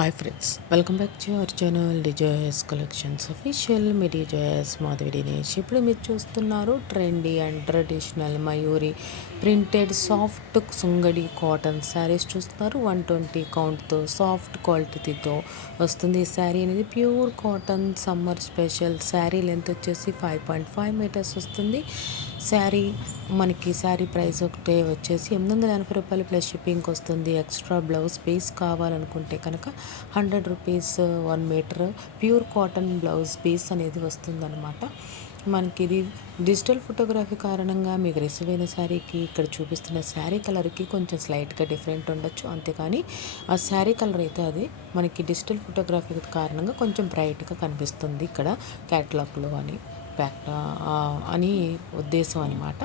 Hi friends, welcome back to our channel డిజైస్ collections official. మీ డిజైస్ మాధవి దినేష్. ఇప్పుడు మీరు చూస్తున్నారు trendy and traditional Mayuri printed soft Sungudi cotton saris చూస్తున్నారు. 120 కౌంట్తో సాఫ్ట్ క్వాలిటీతో వస్తుంది. ఈ శారీ అనేది pure cotton summer special. Sari length వచ్చేసి 5.5 మీటర్స్ వస్తుంది. శారీ ప్రైస్ ఒకటే వచ్చేసి రూ. 880 ప్లస్ షిప్పింగ్కి వస్తుంది. ఎక్స్ట్రా బ్లౌజ్ పీస్ కావాలనుకుంటే కనుక ₹100 1 metre pure cotton blouse piece అనేది వస్తుందన్నమాట. మనకి ఇది డిజిటల్ ఫోటోగ్రఫీ కారణంగా మీకు రిసీవ్ అయిన శారీకి ఇక్కడ చూపిస్తున్న శారీ కలర్కి కొంచెం స్లైట్గా డిఫరెంట్ ఉండొచ్చు, అంతేకాని ఆ శారీ కలర్ అయితే అది మనకి డిజిటల్ ఫోటోగ్రఫీ కారణంగా కొంచెం బ్రైట్గా కనిపిస్తుంది ఇక్కడ క్యాటలాగ్లో అని ఉద్దేశం అనమాట.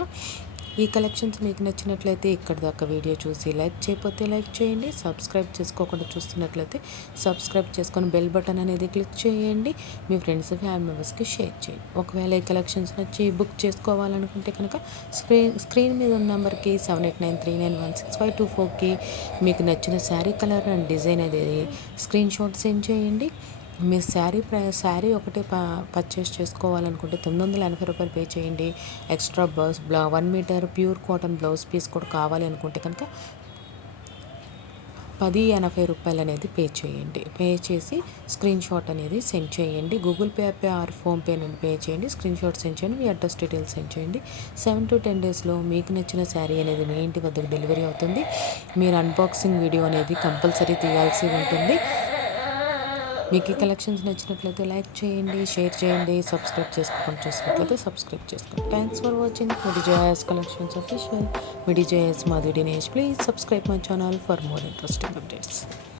ఈ కలెక్షన్స్ మీకు నచ్చినట్లయితే ఇక్కడ దాకా వీడియో చూసి లైక్ చేయకపోతే లైక్ చేయండి. సబ్స్క్రైబ్ చేసుకోకుండా చూస్తున్నట్లయితే సబ్స్క్రైబ్ చేసుకొని బెల్ బటన్ అనేది క్లిక్ చేయండి. మీ ఫ్రెండ్స్ ఫ్యామిలీ మెంబర్స్కి షేర్ చేయండి. ఒకవేళ ఈ కలెక్షన్స్ నచ్చి బుక్ చేసుకోవాలనుకుంటే కనుక స్క్రీన్ మీద ఉన్న నెంబర్కి 7893916524కి మీకు నచ్చిన శారీ కలర్ అండ్ డిజైన్ అనేది స్క్రీన్ షాట్ సెండ్ చేయండి. మీరు శారీ ఒకటే పర్చేస్ చేసుకోవాలనుకుంటే ₹980 పే చేయండి. Extra 1 metre pure cotton blouse piece కూడా కావాలి అనుకుంటే కనుక ₹1080 అనేది పే చేయండి. పే చేసి స్క్రీన్ షాట్ అనేది సెండ్ చేయండి. గూగుల్ పే ఆర్ ఫోన్పే నుండి పే చేయండి. స్క్రీన్ షాట్ సెండ్ చేయండి. మీ అడ్రస్ డీటెయిల్స్ సెండ్ చేయండి. 7 to 10 డేస్లో మీకు నచ్చిన శారీ అనేది మీ ఇంటి వద్దకు డెలివరీ అవుతుంది. మీరు అన్బాక్సింగ్ వీడియో అనేది కంపల్సరీ తీయాల్సి ఉంటుంది. మీకు ఈ కలెక్షన్స్ నచ్చినట్లయితే లైక్ చేయండి, షేర్ చేయండి. సబ్స్క్రైబ్ చేసుకోకుండా చూసినట్లయితే సబ్స్క్రైబ్ చేసుకోండి. థ్యాంక్స్ ఫర్ వాచింగ్ విడిజయస్ కలెక్షన్స్ అఫీషియల్. విడిజయస్ Madhavi Dinesh. Please subscribe my channel for more interesting updates.